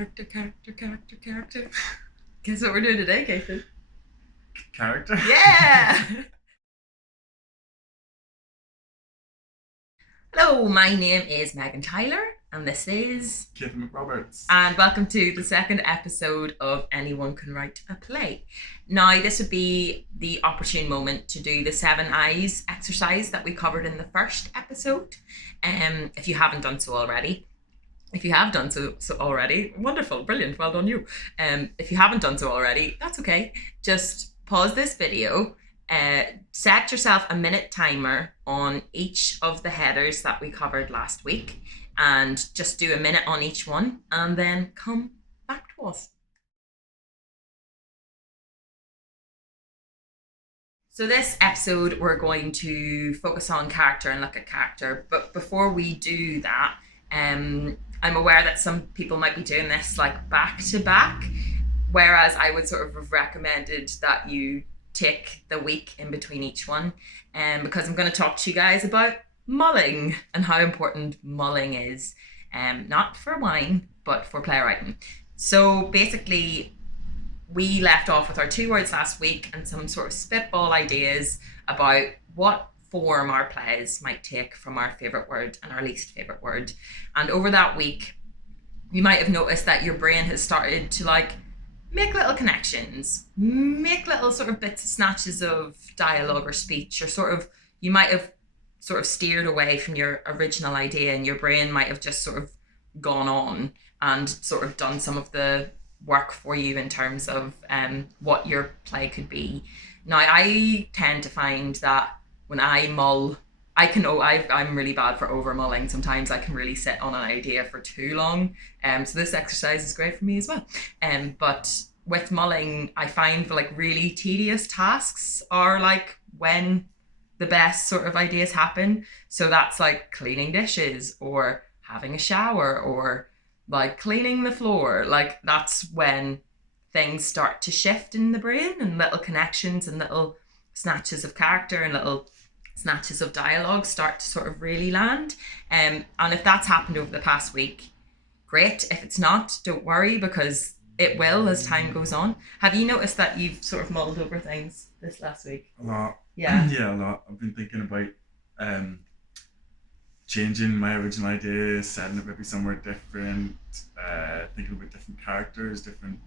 Character. Guess what we're doing today, Casey? Character? Yeah! Hello, my name is Meghan Tyler, and this is... Keith McRoberts. And welcome to the second episode of Anyone Can Write a Play. Now, this would be the opportune moment to do the 7 eyes exercise that we covered in the first episode. If you haven't done so already. If you have done so already, wonderful, brilliant, well done you. If you haven't done so already, that's okay. Just pause this video, set yourself a minute timer on each of the headers that we covered last week, and just do a minute on each one, and then come back to us. So this episode, we're going to focus on character and look at character, but before we do that, I'm aware that some people might be doing this like back to back, whereas I would sort of have recommended that you take the week in between each one, because I'm going to talk to you guys about mulling and how important mulling is, not for wine, but for playwriting. So basically, we left off with our 2 words last week and some sort of spitball ideas about what form our plays might take from our favourite word and our least favourite word. And over that week, you might have noticed that your brain has started to like make little connections, make little sort of bits of snatches of dialogue or speech, or sort of, you might have sort of steered away from your original idea, and your brain might have just sort of gone on and sort of done some of the work for you in terms of what your play could be. Now, I tend to find that when I mull, I'm really bad for over mulling. Sometimes I can really sit on an idea for too long. So this exercise is great for me as well. But with mulling, I find like really tedious tasks are like when the best sort of ideas happen. So that's like cleaning dishes or having a shower or like cleaning the floor. Like that's when things start to shift in the brain, and little connections and little snatches of character and little snatches of dialogue start to sort of really land. And if that's happened over the past week, great. If it's not, don't worry, because it will as time goes on. Have you noticed that you've sort of mulled over things this last week? A lot. Yeah. Yeah, a lot. I've been thinking about changing my original idea, setting it maybe somewhere different, thinking about different characters, different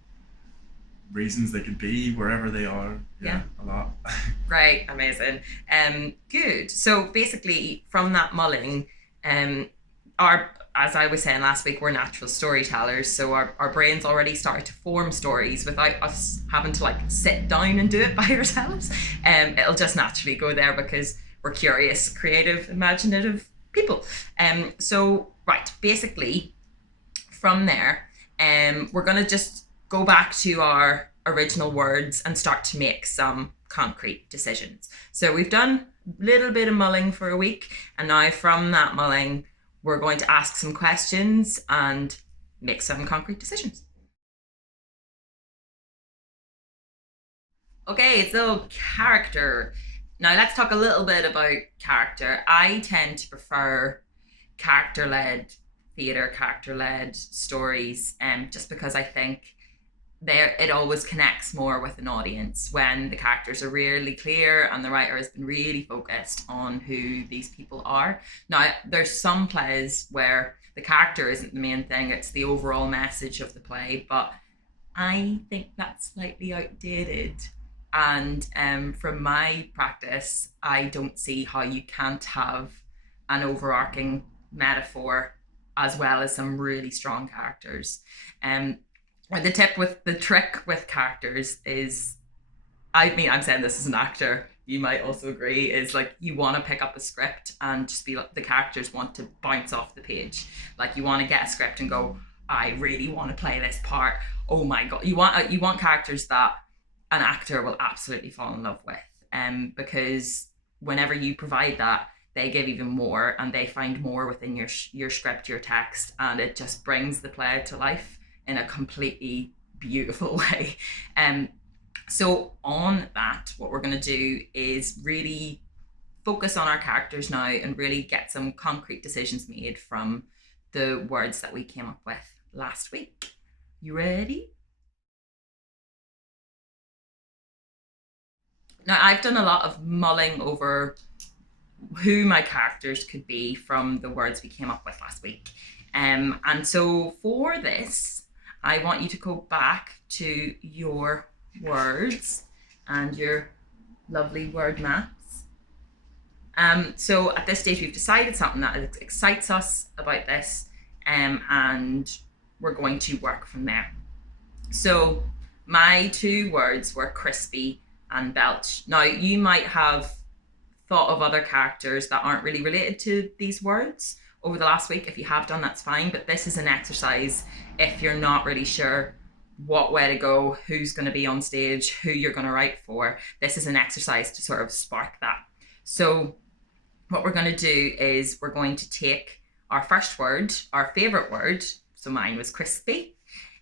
reasons they could be wherever they are. Yeah. A lot. Right, amazing. Good. So basically, from that mulling, as I was saying last week, we're natural storytellers, so our brains already started to form stories without us having to like sit down and do it by ourselves. It'll just naturally go there because we're curious, creative, imaginative people. So right, basically, from there, we're gonna just go back to our original words and start to make some concrete decisions. So we've done a little bit of mulling for a week, and now from that mulling, we're going to ask some questions and make some concrete decisions. Okay, so character. Now let's talk a little bit about character. I tend to prefer character-led theatre, character-led stories, just because I think it always connects more with an audience when the characters are really clear and the writer has been really focused on who these people are. Now, there's some plays where the character isn't the main thing, it's the overall message of the play, but I think that's slightly outdated. And from my practice, I don't see how you can't have an overarching metaphor as well as some really strong characters. The trick with characters is, I mean, I'm saying this as an actor, you might also agree, is like you want to pick up a script and just be like, the characters want to bounce off the page. Like you want to get a script and go, I really want to play this part. Oh my God. You want characters that an actor will absolutely fall in love with. Because whenever you provide that, they give even more and they find more within your script, your text, and it just brings the play to life in a completely beautiful way. So on that, what we're going to do is really focus on our characters now and really get some concrete decisions made from the words that we came up with last week. You ready? Now, I've done a lot of mulling over who my characters could be from the words we came up with last week. And so for this, I want you to go back to your words and your lovely word maps. So at this stage, we've decided something that excites us about this, and we're going to work from there. So my two words were crispy and belch. Now, you might have thought of other characters that aren't really related to these words over the last week. If you have done, that's fine, but this is an exercise if you're not really sure what way to go, who's going to be on stage, who you're going to write for. This is an exercise to sort of spark that. So what we're going to do is we're going to take our first word, our favorite word, so mine was crispy,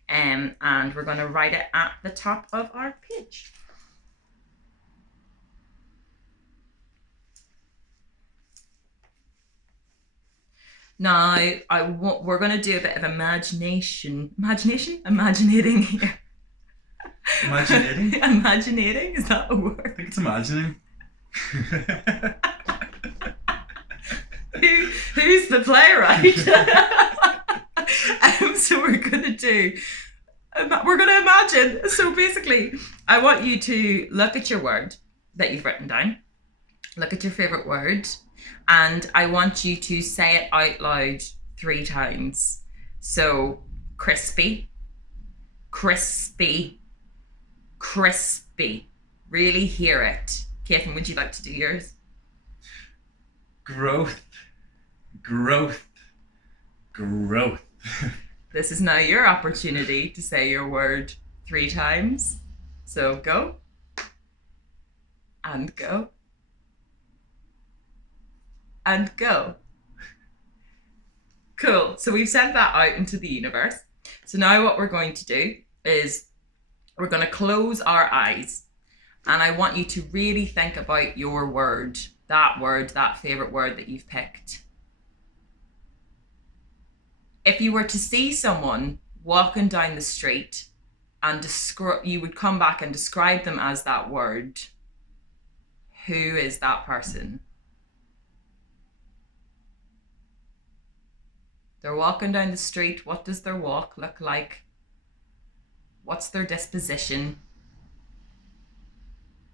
and we're going to write it at the top of our page. Now, we're going to do a bit of imaginating here. Imaginating? Imaginating, is that a word? I think it's imagining. Who's the playwright? So we're going to imagine. So basically, I want you to look at your word that you've written down. Look at your favorite word. And I want you to say it out loud 3 times. So, crispy, crispy, crispy. Really hear it. Caitlin, would you like to do yours? Growth, growth, growth. This is now your opportunity to say your word 3 times. So, go. And go. And go. Cool. So we've sent that out into the universe. So now what we're going to do is we're going to close our eyes. And I want you to really think about your word, that favorite word that you've picked. If you were to see someone walking down the street and you would come back and describe them as that word, who is that person? They're walking down the street. What does their walk look like? What's their disposition?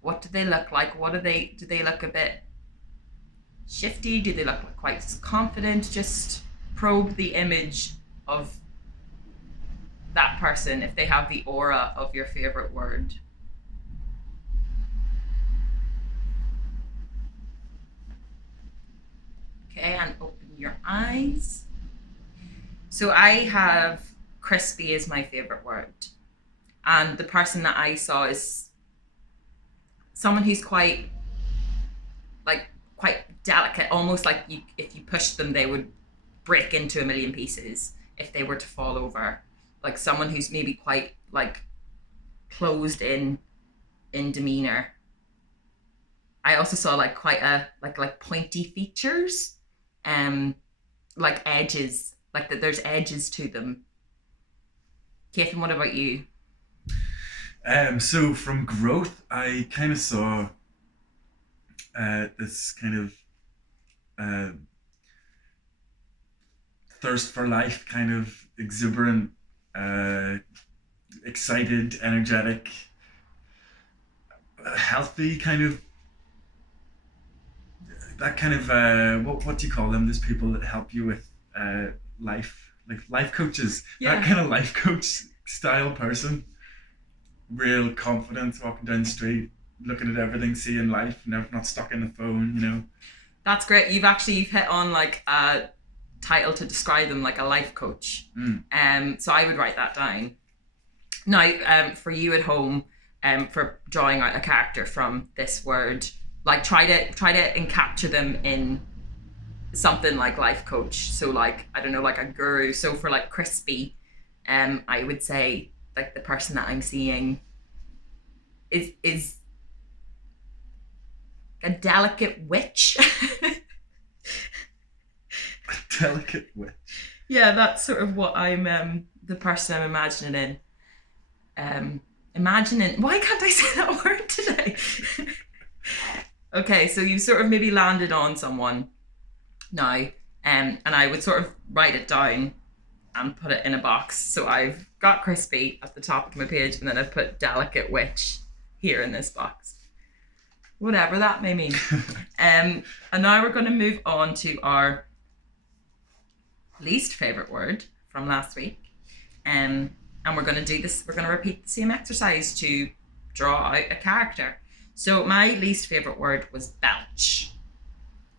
What do they look like? Do they look a bit shifty? Do they look quite confident? Just probe the image of that person if they have the aura of your favorite word. Okay, and open your eyes. So I have crispy as my favorite word. And the person that I saw is someone who's quite delicate, almost like if you pushed them, they would break into a million pieces if they were to fall over. Like someone who's maybe quite like closed in demeanor. I also saw like quite a like pointy features, like edges. Like that there's edges to them. Caitlin, what about you? So from growth, I kind of saw this kind of thirst for life, kind of exuberant, excited, energetic, healthy, kind of that kind of what do you call them? There's people that help you with life, like life coaches. Yeah. That kind of life coach style person. Real confidence, walking down the street, looking at everything, seeing life, not stuck in the phone, you know. That's great. You've hit on like a title to describe them, like a life coach. So I would write that down. Now, for you at home, for drawing out a character from this word, like try to capture them in something like life coach. So like, I don't know, like a guru. So for like crispy, I would say like the person that I'm seeing is a delicate witch. A delicate witch. Yeah, that's sort of what I'm the person I'm imagining in. Imagining. Why can't I say that word today? Okay, so you've sort of maybe landed on someone now, and I would sort of write it down and put it in a box. So I've got crispy at the top of my page, and then I've put delicate witch here in this box. Whatever that may mean. And now we're going to move on to our least favourite word from last week. And we're going to do this, we're going to repeat the same exercise to draw out a character. So my least favourite word was belch.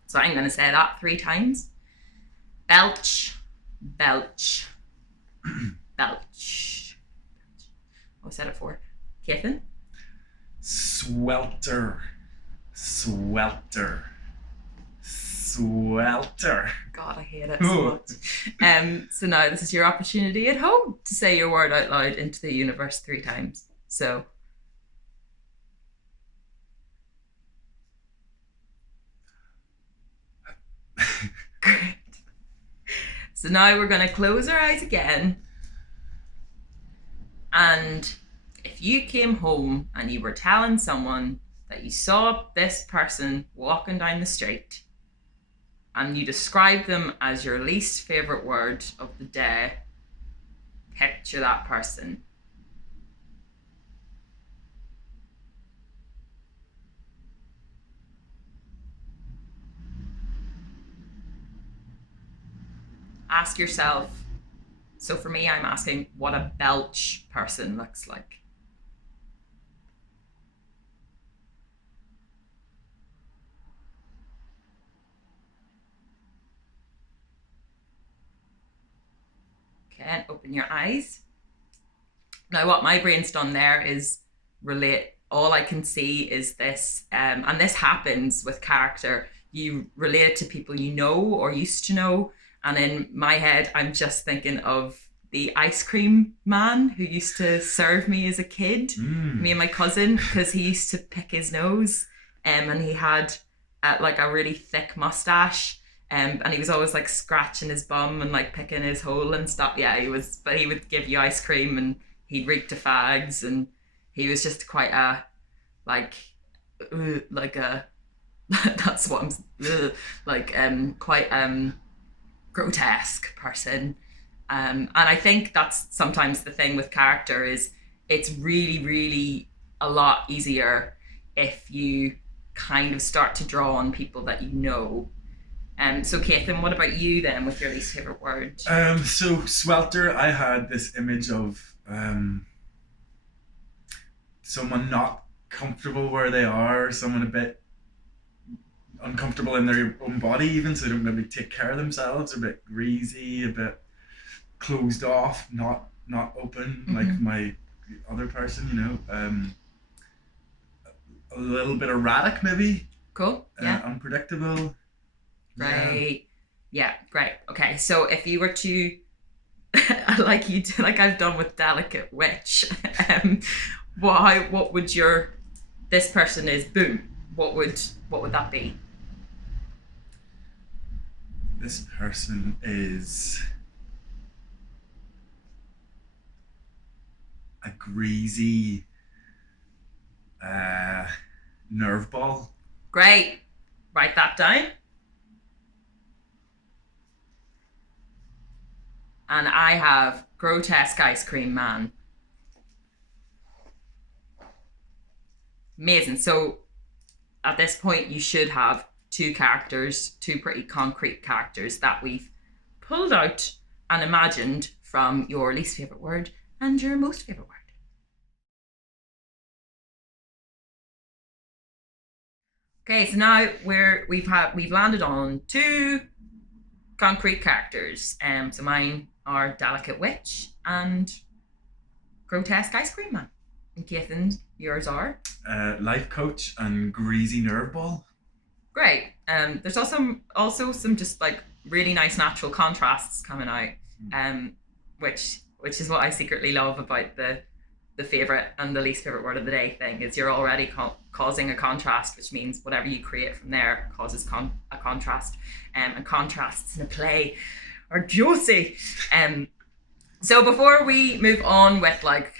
So I'm going to say that 3 times. Belch, belch, belch. Oh, I said it 4. Catherine? Swelter, swelter, swelter. God, I hate it so much. So now this is your opportunity at home to say your word out loud into the universe 3 times. So great. So now we're going to close our eyes again. And if you came home and you were telling someone that you saw this person walking down the street and you described them as your least favourite word of the day, picture that person. Ask yourself, so for me, I'm asking what a belch person looks like. Okay, and open your eyes. Now what my brain's done there is relate, all I can see is this, and this happens with character. You relate it to people you know or used to know. And in my head, I'm just thinking of the ice cream man who used to serve me as a kid, me and my cousin, because he used to pick his nose, and he had like a really thick mustache, and he was always like scratching his bum and like picking his hole and stuff. Yeah, but he would give you ice cream and he'd reek to fags, and he was just quite a like a that's what I'm like quite grotesque person, and I think that's sometimes the thing with character is it's really a lot easier if you kind of start to draw on people that you know. So Catherine, what about you then with your least favourite word? So swelter, I had this image of someone not comfortable where they are, someone a bit uncomfortable in their own body even, so they don't maybe take care of themselves, a bit greasy, a bit closed off, not open, like my other person, you know. A little bit erratic maybe. Cool. Yeah. Unpredictable. Right. Yeah, great. Okay, so if you were to like you do, like I've done with delicate witch, what would your this person is boom, what would that be? This person is a greasy nerve ball. Great. Write that down. And I have grotesque ice cream man. Amazing. So at this point, you should have 2 characters, 2 pretty concrete characters that we've pulled out and imagined from your least favourite word and your most favourite word. Okay, so now we've landed on 2 concrete characters. So mine are delicate witch and grotesque ice cream man. And Catherine, yours are? Life coach and greasy nerve ball. Great. There's also some just like really nice natural contrasts coming out, which is what I secretly love about the favourite and the least favourite word of the day thing is you're already causing a contrast, which means whatever you create from there causes a contrast, and contrasts in a play are juicy. So before we move on with like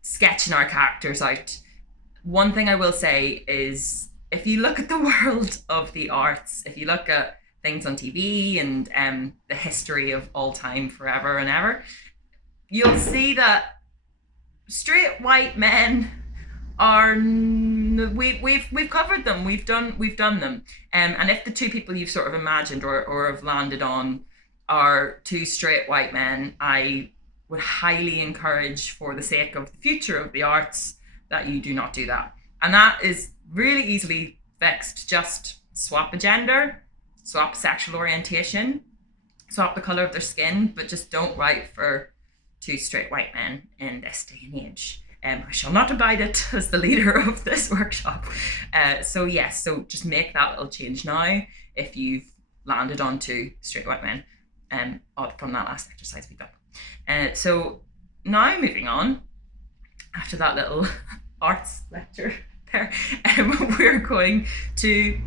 sketching our characters out, one thing I will say is if you look at the world of the arts, if you look at things on TV and the history of all time, forever and ever, you'll see that straight white men are we've covered them. We've done them. And if the two people you've sort of imagined or have landed on are two straight white men, I would highly encourage, for the sake of the future of the arts, that you do not do that. And that is really easily fixed. Just swap a gender, swap sexual orientation, swap the colour of their skin, but just don't write for two straight white men in this day and age. I shall not abide it as the leader of this workshop. So just make that little change now if you've landed on two straight white men from that last exercise we've done. So now moving on, after that little arts lecture there, we're going to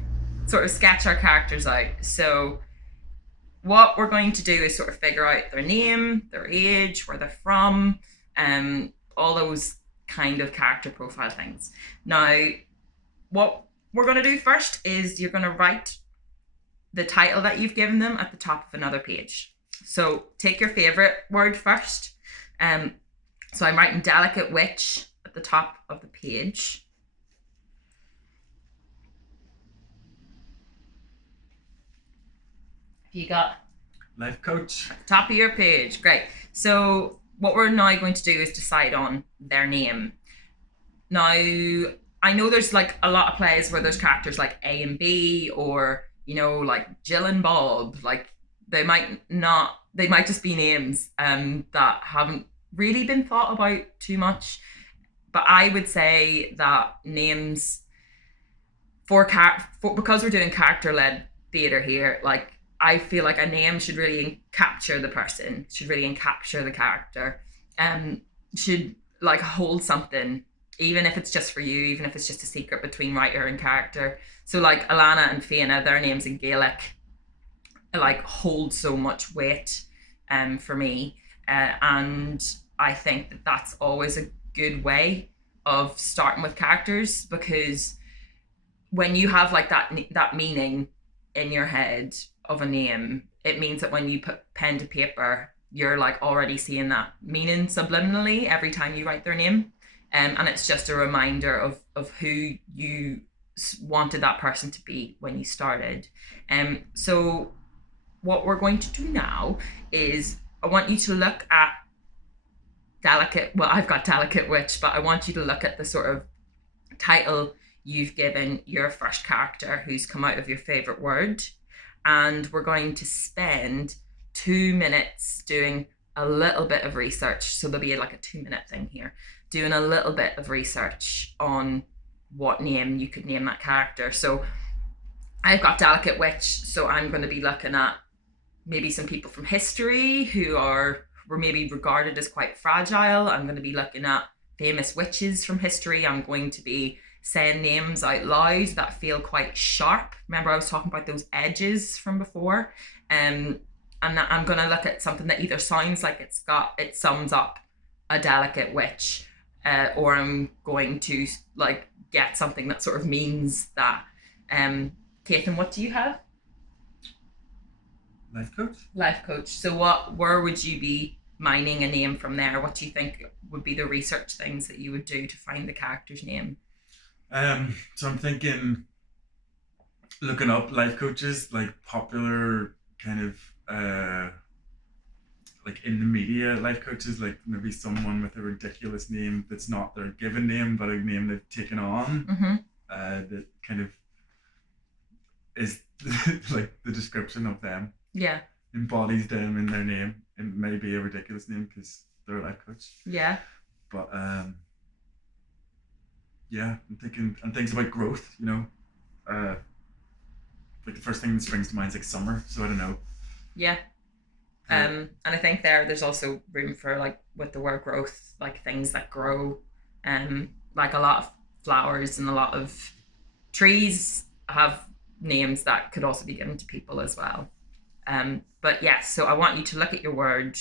sort of sketch our characters out. So what we're going to do is sort of figure out their name, their age, where they're from, all those kind of character profile things. Now, what we're going to do first is you're going to write the title that you've given them at the top of another page. So take your favourite word first. So I'm writing delicate witch at the top of the page. You got life coach at the top of your page. Great. So what we're now going to do is decide on their name. Now, I know there's like a lot of plays where there's characters like A and B, or, you know, like Jill and Bob. Like they might just be names that haven't really been thought about too much. But I would say that names because we're doing character-led theatre here, like I feel like a name should really capture the person, should really capture the character, should like hold something, even if it's just for you, even if it's just a secret between writer and character. So like Alana and Fiona, their names in Gaelic like hold so much weight for me, and I think that that's always a good way of starting with characters, because when you have like that meaning in your head of a name, it means that when you put pen to paper, you're like already seeing that meaning subliminally every time you write their name, and it's just a reminder of who you wanted that person to be when you started. So what we're going to do now is I want you to look at I've got delicate witch, but I want you to look at the sort of title you've given your first character who's come out of your favourite word. And we're going to spend 2 minutes doing a little bit of research. So there'll be like a 2-minute thing here, doing a little bit of research on what name you could name that character. So I've got delicate witch, so I'm going to be looking at maybe some people from history who were maybe regarded as quite fragile. I'm going to be looking at famous witches from history. I'm going to be saying names out loud that feel quite sharp. Remember I was talking about those edges from before? And I'm going to look at something that either sounds like it sums up a delicate witch, or I'm going to like get something that sort of means that. Caithin, what do you have? Life coach. So where would you be mining a name from there? What do you think would be the research things that you would do to find the character's name? So I'm thinking looking up life coaches, like popular kind of like in the media life coaches, like maybe someone with a ridiculous name that's not their given name but a name they've taken on. Mm-hmm. That kind of is like the description of them. Yeah. Embodies them in their name. It may be a ridiculous name because they're a life coach. Yeah. But yeah, I'm thinking and things about growth, you know. Like the first thing that springs to mind is like summer, so I don't know. Yeah. And I think there's also room for, like, with the word growth, like things that grow, like a lot of flowers and a lot of trees have names that could also be given to people as well. But yes, so I want you to look at your word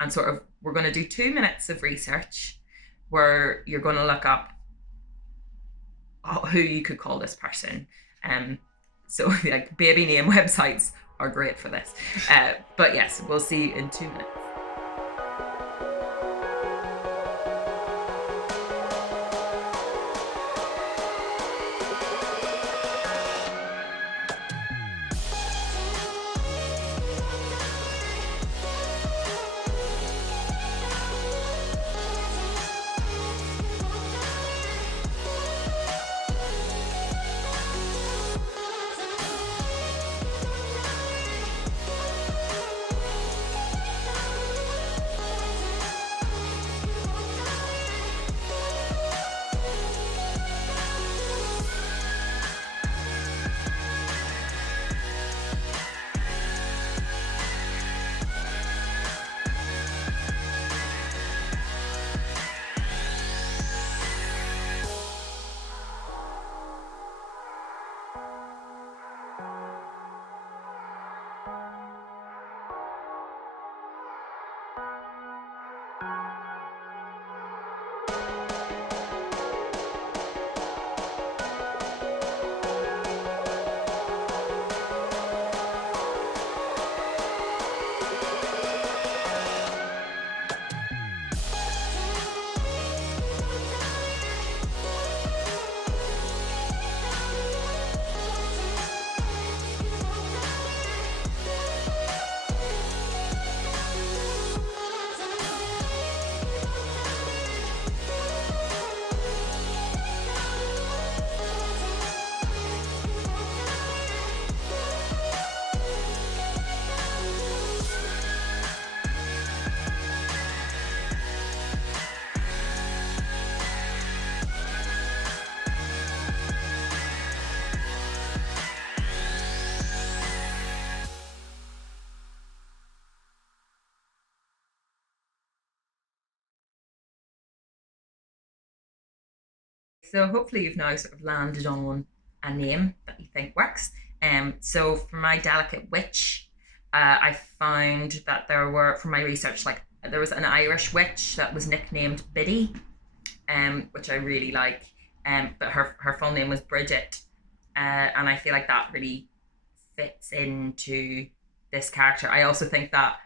and sort of we're going to do 2 minutes of research where you're going to look up who you could call this person. So like baby name websites are great for this. But yes, we'll see you in 2 minutes. So hopefully you've now sort of landed on a name that you think works. So for my delicate witch, I found that there were, from my research, like there was an Irish witch that was nicknamed Biddy, which I really like. But her full name was Bridget, and I feel like that really fits into this character. I also think that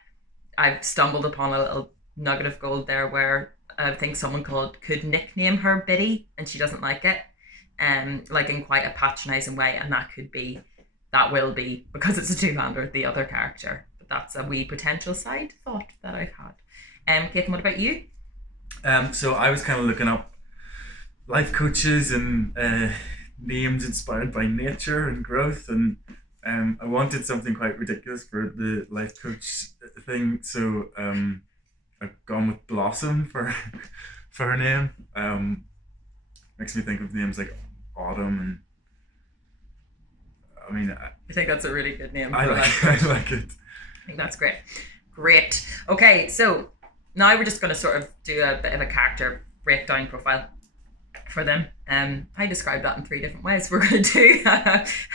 I've stumbled upon a little nugget of gold there where I think someone could nickname her Biddy and she doesn't like it, like in quite a patronizing way, and that will be because it's a two-hander the other character. But that's a wee potential side thought that I've had. Kate, what about you? So I was kind of looking up life coaches and names inspired by nature and growth, and I wanted something quite ridiculous for the life coach thing, so I've gone with Blossom for her name. Makes me think of names like Autumn, and I mean, I think that's a really good name. I like it. I think that's great. Great. Okay, so now we're just going to sort of do a bit of a character breakdown profile for them. I described that in 3 different ways. We're going to do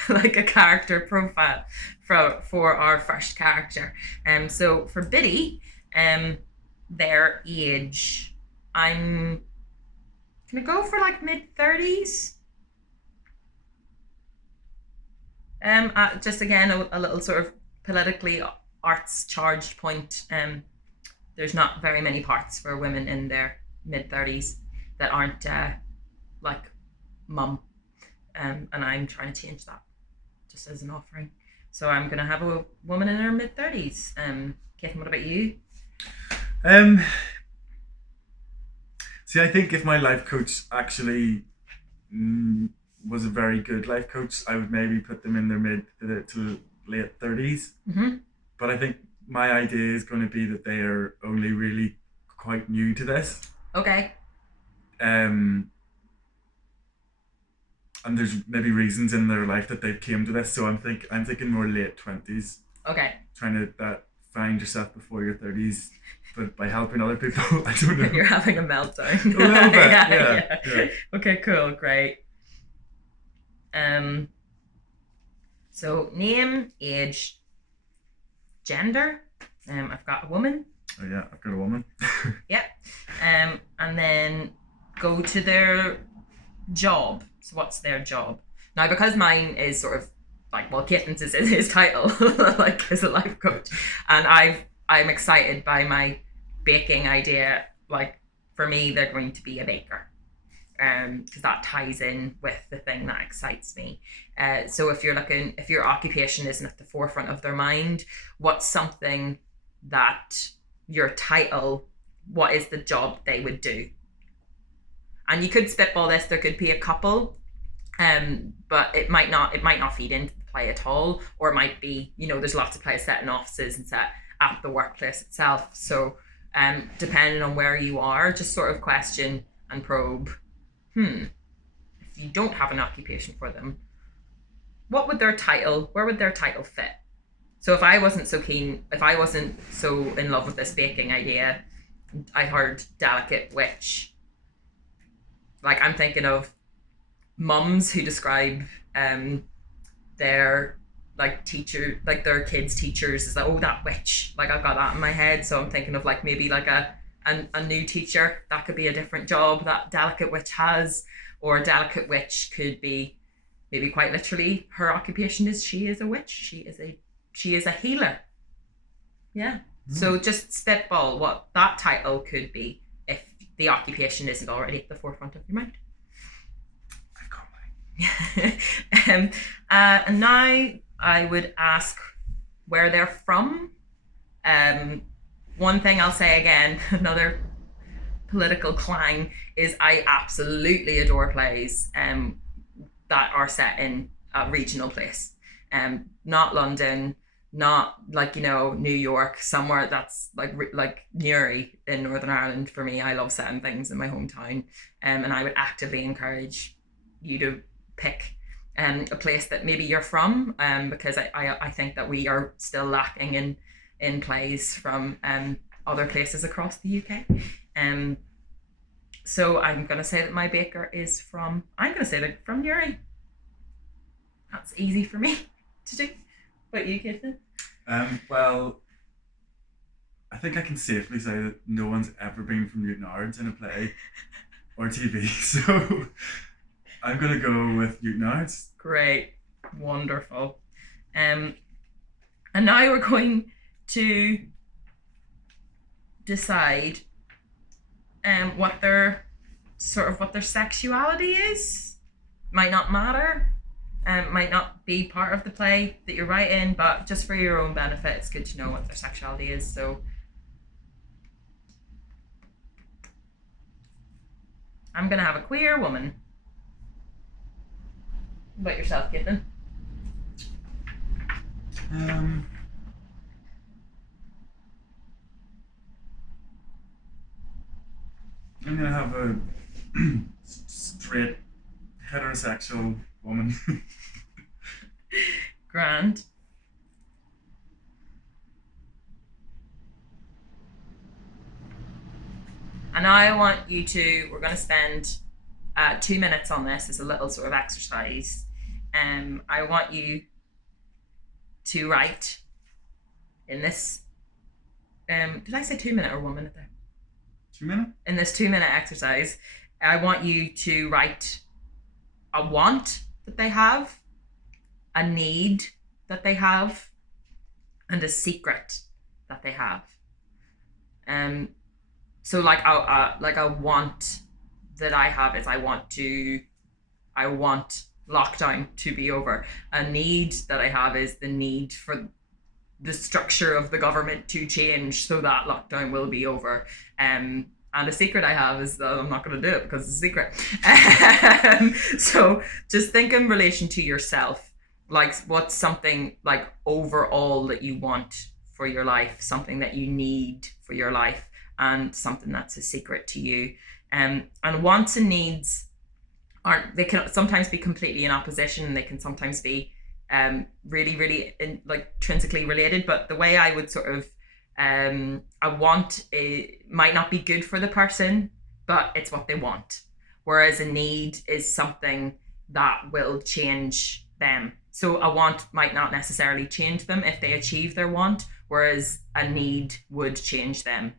like a character profile for our first character. So for Biddy, their age, I'm gonna go for like mid-30s. Just again a little sort of politically arts charged point. There's not very many parts for women in their mid-30s that aren't like mum, and I'm trying to change that just as an offering. So I'm gonna have a woman in her mid-30s. Kate, what about you? See, I think if my life coach actually was a very good life coach, I would maybe put them in their mid to late 30s. Mm-hmm. But I think my idea is going to be that they are only really quite new to this. Okay. And there's maybe reasons in their life that they came to this. So I'm thinking more late 20s. Okay. Trying to find yourself before your 30s, but by helping other people. I don't know. You're having a meltdown. A little bit. Yeah. Okay, cool, great. So name, age, gender. I've got a woman. Oh yeah, I've got a woman. Yep. And then go to their job. So what's their job? Now, because mine is sort of like, well, Caitlin's is his title, like as a life coach, and I'm excited by my baking idea. Like for me, they're going to be a baker, because that ties in with the thing that excites me. So if your occupation isn't at the forefront of their mind, what's something that your title, what is the job they would do? And you could spitball this. There could be a couple, but it might not feed into the play at all, or it might be, there's lots of plays set in offices and set at the workplace itself. So depending on where you are, just sort of question and probe. If you don't have an occupation for them, where would their title fit? So if I wasn't so in love with this baking idea, I heard delicate witch. Like I'm thinking of mums who describe their teacher, their kids' teachers as that witch. Like I've got that in my head. So I'm thinking of maybe a new teacher. That could be a different job that delicate witch has, or a delicate witch could be maybe quite literally her occupation is she is a witch. She is a healer. Yeah. So just spitball what that title could be if the occupation isn't already at the forefront of your mind. I've got mine. And now I would ask where they're from. One thing I'll say again, another political clang, is I absolutely adore plays that are set in a regional place. Not London, not New York, somewhere that's like Newry in Northern Ireland. For me, I love setting things in my hometown, and I would actively encourage you to pick a place that maybe you're from, because I think that we are still lacking in plays from other places across the UK. So I'm going to say that my baker is from Newry. That's easy for me to do. But you, Caitlin? Well, I think I can safely say that no one's ever been from Newtonards in a play or TV, so I'm going to go with Newtonards. Great. Wonderful. And now we're going to decide what their sexuality is. Might not matter. Might not be part of the play that you're writing, but just for your own benefit, it's good to know what their sexuality is. So I'm going to have a queer woman. What about yourself, Caitlin? I'm going to have a straight heterosexual woman. Grand. And I want you to, we're going to spend 2 minutes on this as a little sort of exercise. I want you to write in this, did I say 2 minute or 1 minute there? 2 minutes? In this 2 minute exercise, I want you to write a want that they have, a need that they have, and a secret that they have. So like a want that I have is I want lockdown to be over. A need that I have is the need for the structure of the government to change so that lockdown will be over. And a secret I have is that I'm not going to do it because it's a secret. So just think in relation to yourself, like what's something like overall that you want for your life, something that you need for your life, and something that's a secret to you. And wants and needs they can sometimes be completely in opposition, and they can sometimes be really intrinsically related. But the way I would sort of a want, it might not be good for the person, but it's what they want. Whereas a need is something that will change them. So a want might not necessarily change them if they achieve their want, whereas a need would change them.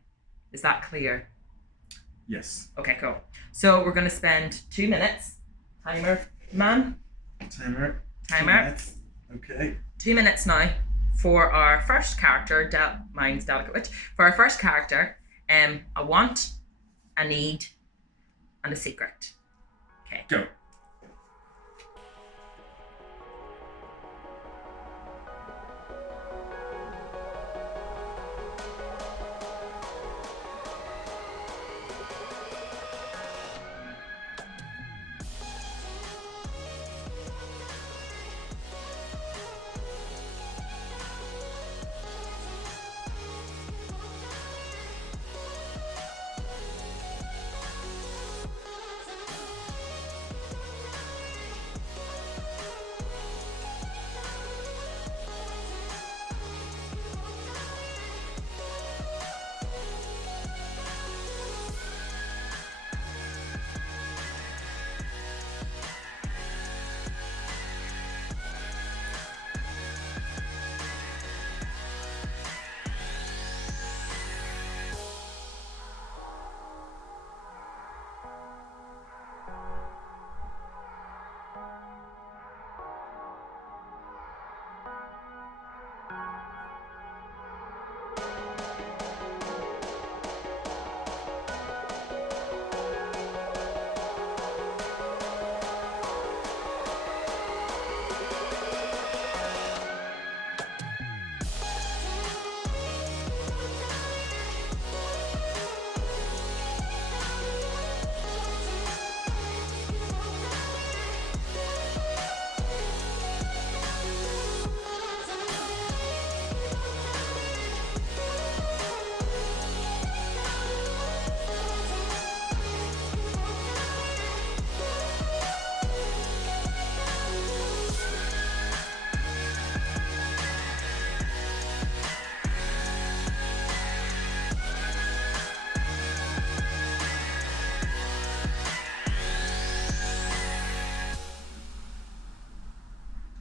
Is that clear? Yes. Okay, cool. So we're going to spend 2 minutes. Timer, man. Timer. 2 Timer. minutes. Okay. 2 minutes now for our first character. Mine's Delicate Witch. For our first character, a want, a need, and a secret. Okay. Go.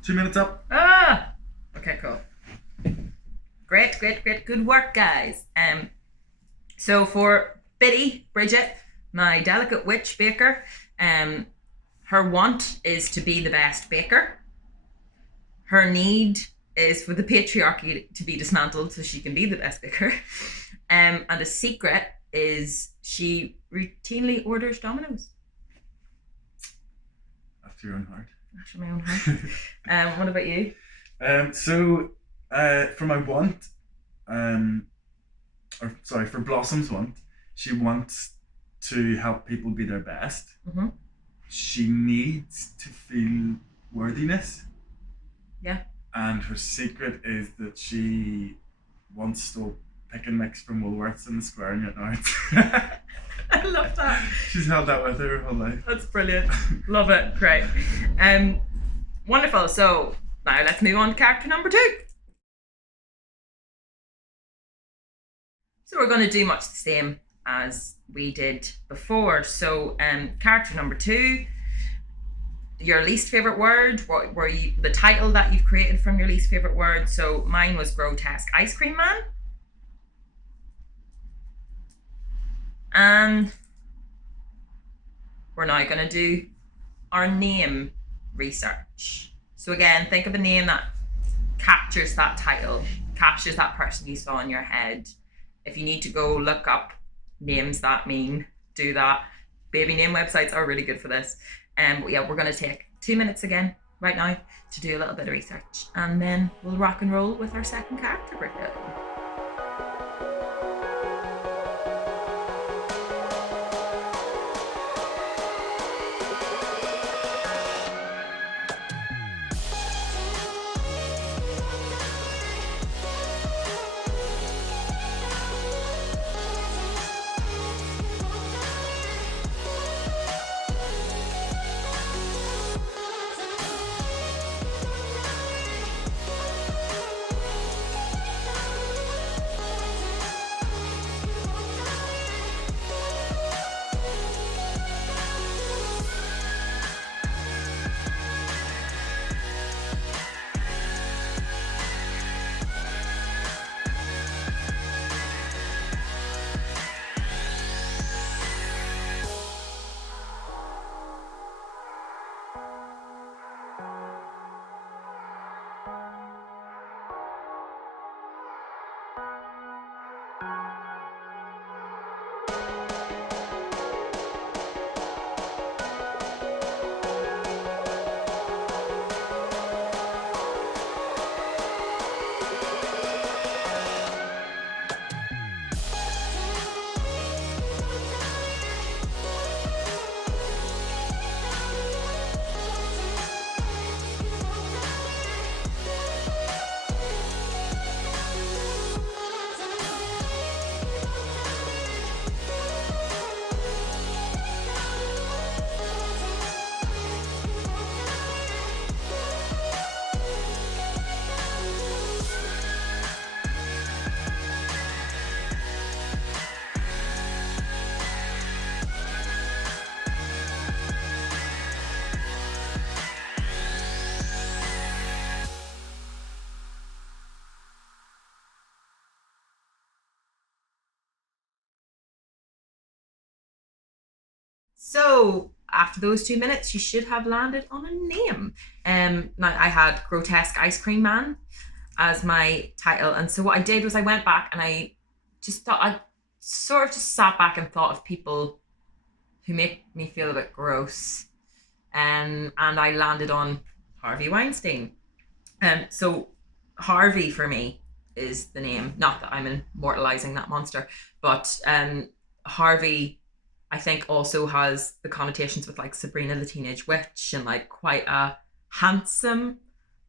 Two minutes up. Okay, cool. Great. Good work, guys. So for Bridget, my delicate witch baker, her want is to be the best baker. Her need is for the patriarchy to be dismantled so she can be the best baker. And a secret is she routinely orders Domino's. After your own heart. After my own heart. What about you? For my want, for Blossom's want, she wants to help people be their best. Mm-hmm. She needs to feel worthiness. Yeah. And her secret is that she once stole pick and mix from Woolworths in the square in Newton. I love that. She's held that with her whole life. That's brilliant. Love it. Great. Wonderful. So now let's move on to character number 2. So we're going to do much the same as we did before. So character number 2, your least favorite word. What were you? The title that you've created from your least favorite word. So mine was grotesque ice cream man. And we're now going to do our name research. So again, think of a name that captures that title, captures that person you saw in your head. If you need to go look up names that mean, do that. Baby name websites are really good for this. But yeah, we're going to take 2 minutes again right now to do a little bit of research, and then we'll rock and roll with our second character, Bridget. So after those 2 minutes, you should have landed on a name. Now I had Grotesque Ice Cream Man as my title, and so what I did was I went back and I just thought I sort of just sat back and thought of people who make me feel a bit gross, and I landed on Harvey Weinstein. So Harvey for me is the name. Not that I'm immortalizing that monster, but Harvey, I think, also has the connotations with like Sabrina the Teenage Witch and like quite a handsome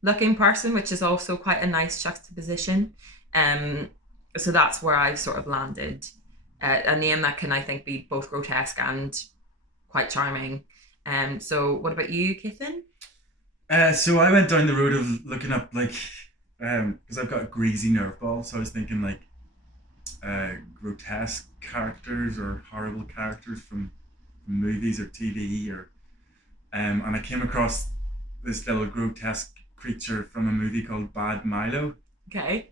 looking person, which is also quite a nice juxtaposition. So that's where I've sort of landed. A name that can, I think, be both grotesque and quite charming. So what about you, Kithan? So I went down the road of looking up like, because I've got a greasy nerve ball, so I was thinking like grotesque characters or horrible characters from movies or TV, or and I came across this little grotesque creature from a movie called Bad Milo. Okay.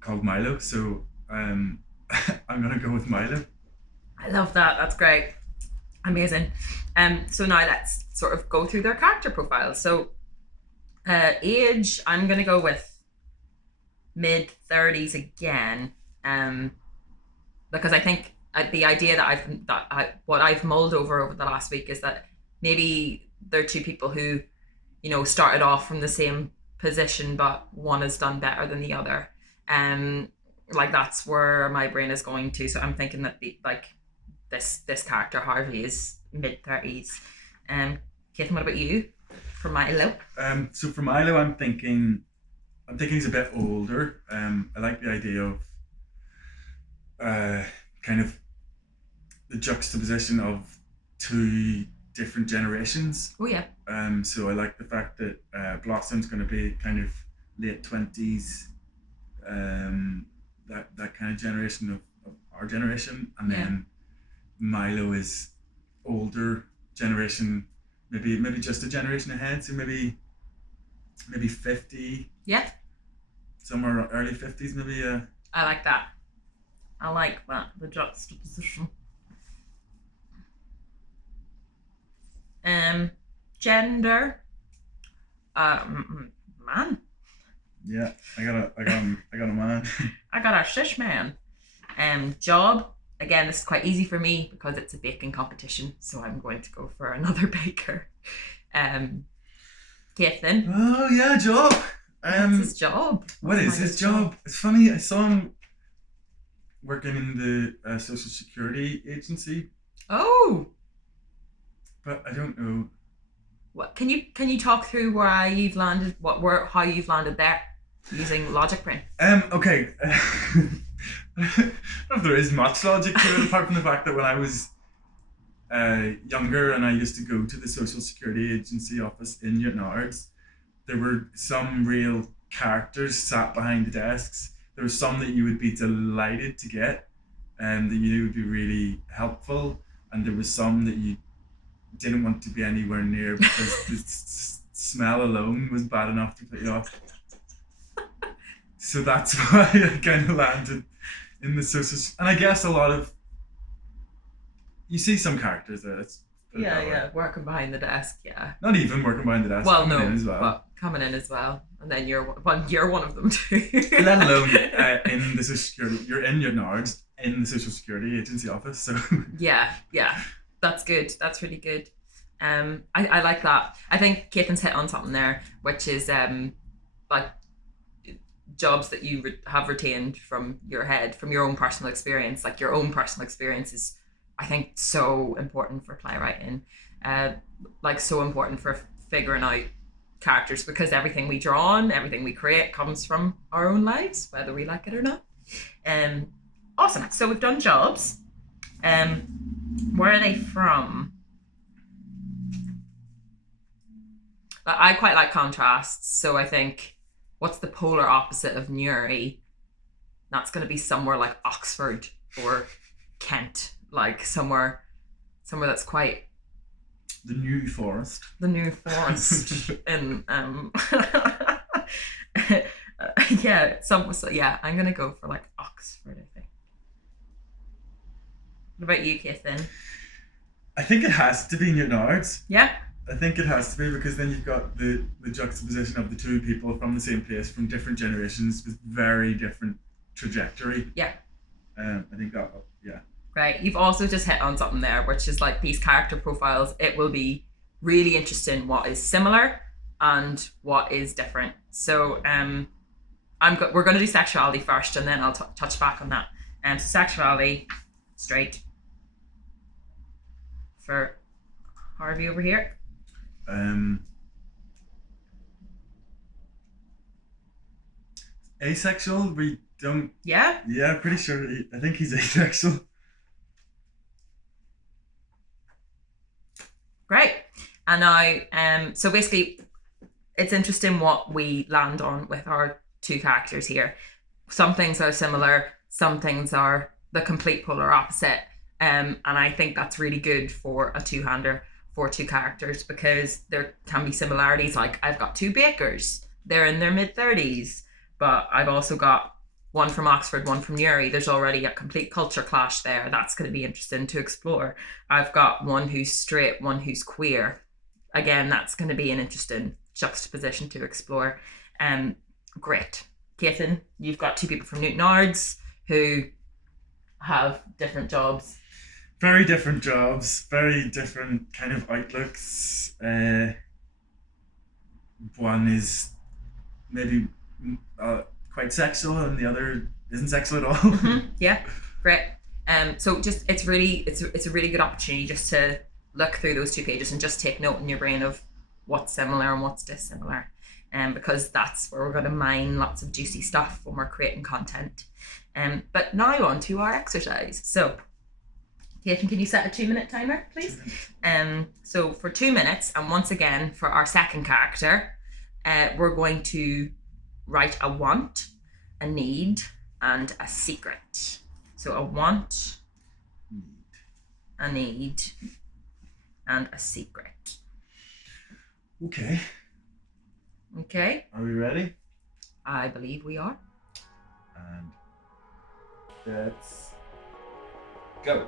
Called Milo. So I'm gonna go with Milo. I love that. That's great. Amazing. So now let's sort of go through their character profiles. So age, I'm gonna go with mid-30s again, because I think the idea what I've mulled over the last week is that maybe they're two people who, you know, started off from the same position, but one has done better than the other. Like that's where my brain is going to. So I'm thinking that this character Harvey is mid-30s. Kathleen, what about you for Milo? So for Milo, I'm thinking he's a bit older. I like the idea of kind of the juxtaposition of two different generations. Oh yeah. So I like the fact that Blossom's going to be kind of late 20s, that kind of generation of our generation, and then Milo is older generation, maybe just a generation ahead, so maybe 50. Yeah. Somewhere early 50s, maybe. I like that. I like that, the juxtaposition. Gender. Man. Yeah, I got a man. I got a shish man. Job. Again, this is quite easy for me because it's a baking competition, so I'm going to go for another baker. Kathleen. Oh yeah, job. What's his job? What is his job? It's funny. I saw him working in the Social Security Agency. Oh. But I don't know. What can you talk through why you've landed? How you've landed there using logic brain? Okay. I don't know if there is much logic to it, apart from the fact that when I was younger and I used to go to the Social Security Agency office in Newton Ards, there were some real characters sat behind the desks. There were some that you would be delighted to get and that you knew would be really helpful, and there was some that you didn't want to be anywhere near because the smell alone was bad enough to put you off. So that's why I kind of landed in the social. And I guess a lot of, you see some characters there. Working behind the desk, yeah. Not even working behind the desk. Well, coming no, in as well. but coming in as well, and then you're one of them too. Let alone in the Social Security, you're in your nards in the Social Security Agency office. So yeah, that's good. That's really good. I like that. I think Caitlin's hit on something there, which is like jobs that you have retained from your head, from your own personal experience. Like your own personal experience is, I think, so important for playwriting. Like so important for figuring out characters, because everything we draw on, everything we create comes from our own lives, whether we like it or not. Awesome. So we've done jobs. Where are they from? I quite like contrasts, so I think what's the polar opposite of Newry? That's going to be somewhere like Oxford or Kent, like somewhere that's quite the New Forest. The New Forest in I'm gonna go for like Oxford, I think. What about you, Kaithin? I think it has to be Newtonards. Yeah. I think it has to be, because then you've got the juxtaposition of the two people from the same place, from different generations, with very different trajectory. Yeah. I think that, yeah. Right. You've also just hit on something there, which is like these character profiles. It will be really interesting what is similar and what is different. So we're going to do sexuality first, and then I'll touch back on that. So sexuality, straight. For Harvey over here. Asexual. We don't. Yeah. Yeah, pretty sure. I think he's asexual. Great. And now, so basically, it's interesting what we land on with our two characters here. Some things are similar, some things are the complete polar opposite. And I think that's really good for a two-hander for two characters, because there can be similarities. Like, I've got two bakers, they're in their mid-30s, but I've also got one from Oxford, one from Newry. There's already a complete culture clash there. That's going to be interesting to explore. I've got one who's straight, one who's queer. Again, that's going to be an interesting juxtaposition to explore. Great. Caitlin, you've got two people from Newtonards who have different jobs. Very different jobs, very different kind of outlooks. One is maybe quite sexual, and the other isn't sexual at all. Mm-hmm. Yeah, great. So just it's a really good opportunity just to look through those two pages and just take note in your brain of what's similar and what's dissimilar, because that's where we're going to mine lots of juicy stuff when we're creating content. But now on to our exercise. So Caitlin, can you set a 2-minute timer, please? So for 2 minutes, and once again for our second character, we're going to write a want, a need, and a secret. So a want, a need, and a secret. Okay. Okay. Are we ready? I believe we are. And let's go.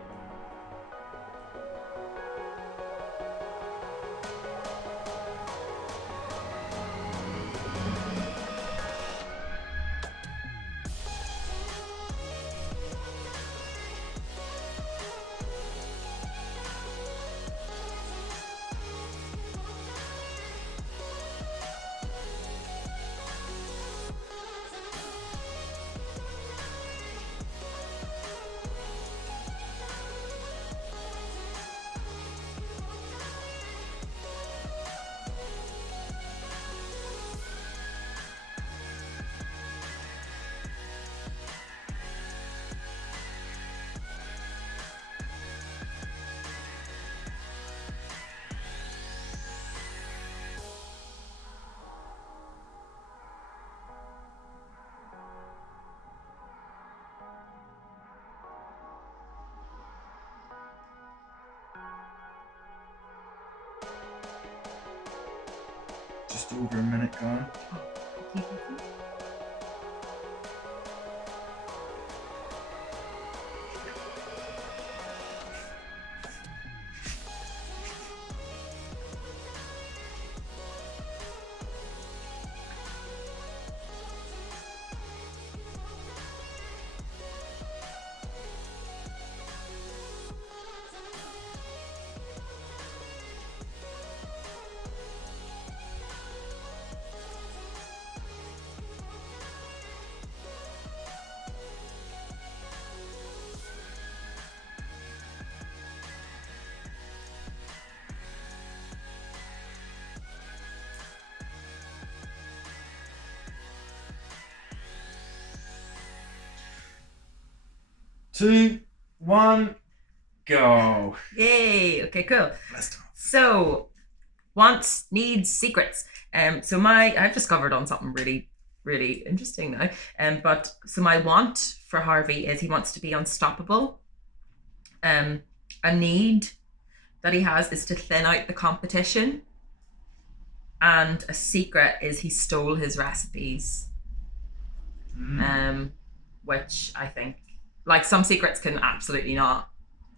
Just over a minute gone. Two, one, go. Yay. Okay, cool. Let's go. So, wants, needs, secrets. So I've discovered on something really, really interesting now. But so my want for Harvey is he wants to be unstoppable. A need that he has is to thin out the competition. And a secret is he stole his recipes. Which I think, like, some secrets can absolutely not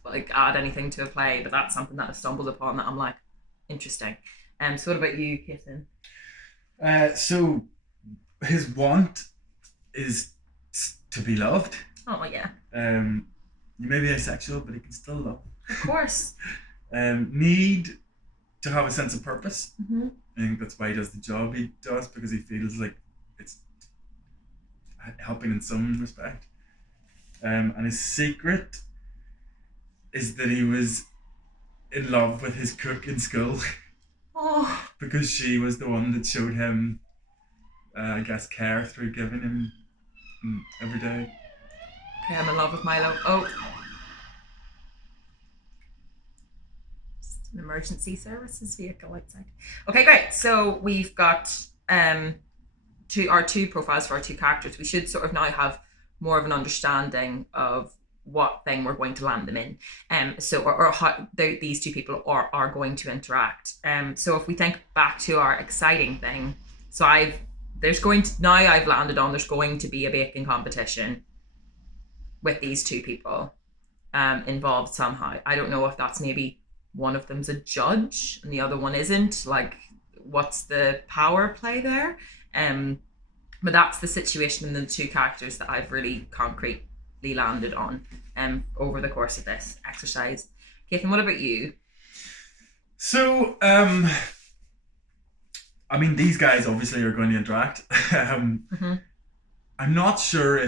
like add anything to a play, but that's something that I stumbled upon that I'm like, interesting. So what about you, Kason? So his want is to be loved. Oh yeah. You may be asexual, but he can still love. Of course. Need to have a sense of purpose. Mm-hmm. I think that's why he does the job he does, because he feels like it's helping in some respect. And his secret is that he was in love with his cook in school. Oh. Because she was the one that showed him, I guess, care through giving him every day. Okay, I'm in love with Milo. Oh. Just an emergency services vehicle outside. Okay, great. So we've got our two profiles for our two characters. We should sort of now have more of an understanding of what thing we're going to land them in, or how these two people are going to interact. So if we think back to our exciting thing, so I've landed on there's going to be a baking competition with these two people involved somehow. I don't know if that's maybe one of them's a judge and the other one isn't. Like, what's the power play there? But that's the situation in the two characters that I've really concretely landed on over the course of this exercise. Kaithan, what about you? So, I mean, these guys obviously are going to interact. Mm-hmm. I'm not sure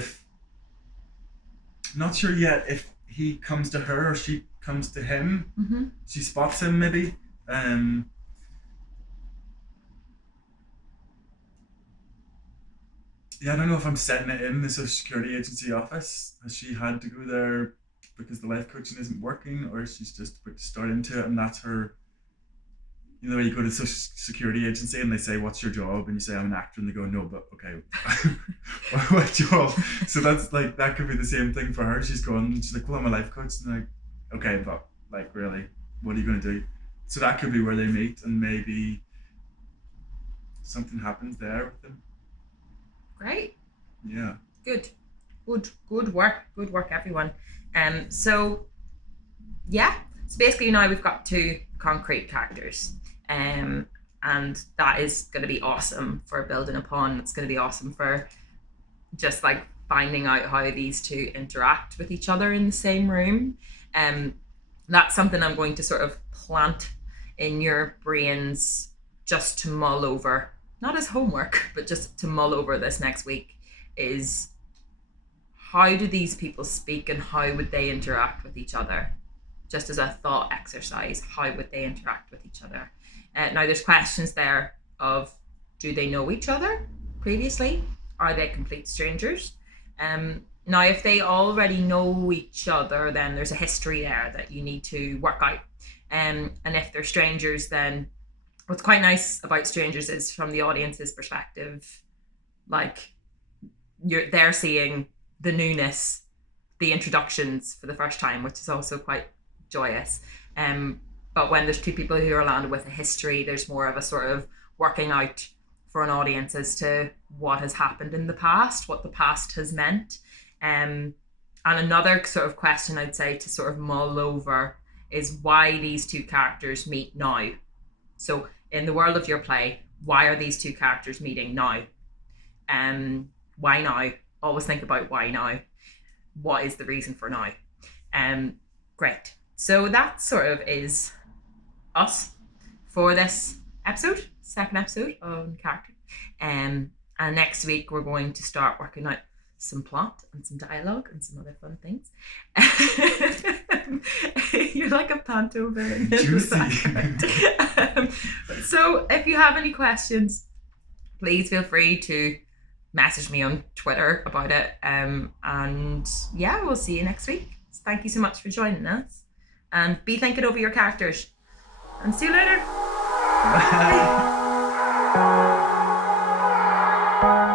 yet if he comes to her or she comes to him. Mm-hmm. She spots him maybe. Yeah, I don't know if I'm setting it in the Social Security Agency office. Has she had to go there because the life coaching isn't working, or she's just about to start into it and that's her, you know, you go to the Social Security Agency and they say, what's your job? And you say, I'm an actor, and they go, no, but okay, what job? So that's like, that could be the same thing for her. She's like, well, I'm a life coach. And like, okay, but like, really, what are you going to do? So that could be where they meet, and maybe something happens there with them. Great. Yeah. Good work, everyone. So basically now we've got two concrete characters, and that is going to be awesome for building upon. It's going to be awesome for just like finding out how these two interact with each other in the same room. That's something I'm going to sort of plant in your brains just to mull over, not as homework, but just to mull over this next week, is how do these people speak and how would they interact with each other? Just as a thought exercise, how would they interact with each other? Now there's questions there of, do they know each other previously? Are they complete strangers? Now if they already know each other, then there's a history there that you need to work out. And if they're strangers, then what's quite nice about strangers is from the audience's perspective, like they're seeing the newness, the introductions for the first time, which is also quite joyous. But when there's two people who are landed with a history, there's more of a sort of working out for an audience as to what has happened in the past, what the past has meant. And another sort of question I'd say to sort of mull over is why these two characters meet now. So in the world of your play, why are these two characters meeting now? Why now? Always think about why now. What is the reason for now? Great. So that sort of is us for this episode, second episode on character. And next week we're going to start working out some plot and some dialogue and some other fun things. You're like a panto villain. So if you have any questions, please feel free to message me on Twitter about it. And yeah, we'll see you next week. So thank you so much for joining us. And be thinking over your characters. And see you later. Bye.